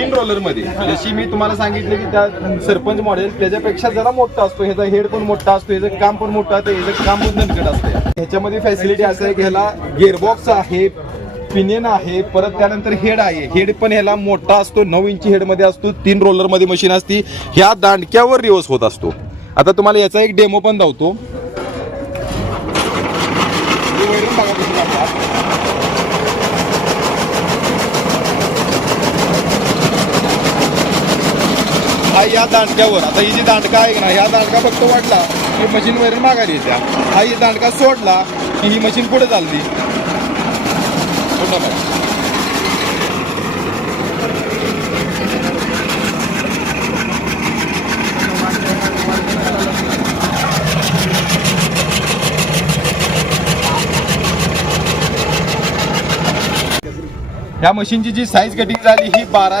3 roller मध्ये जशी मी तुम्हाला सांगितले की त्या सरपंच मॉडेल त्याच्यापेक्षा जरा मोठा असतो, ह्याचा हेड पण मोठा असतो, ह्याचं काम पण मोठं असतं, ह्याचं काम पण दणकट असतं. ह्याच्यामध्ये फॅसिलिटी असं आहे की ह्याला गिअरबॉक्स आहे, पिनियन आहे, परत त्यानंतर हेड आहे. हेड पण ह्याला मोठा असतो, 9 इंची हेड मध्ये असतो, 3 रोलर मध्ये मशीन असती. ह्या दांडक्यावर रिवर्स होत असतो. आता तुम्हाला याचा एक डेमो पण दावतो. हा या दांडक्यावर, आता ही जी दांडका आहे ना, ह्या दांडका फक्त वाटला की मशीन वैरण माघारी येत्या. हा ही दांडका सोडला की ही मशीन पुढे चालली. ह्या मशीनची जी साईज कटिंग झाली ही 12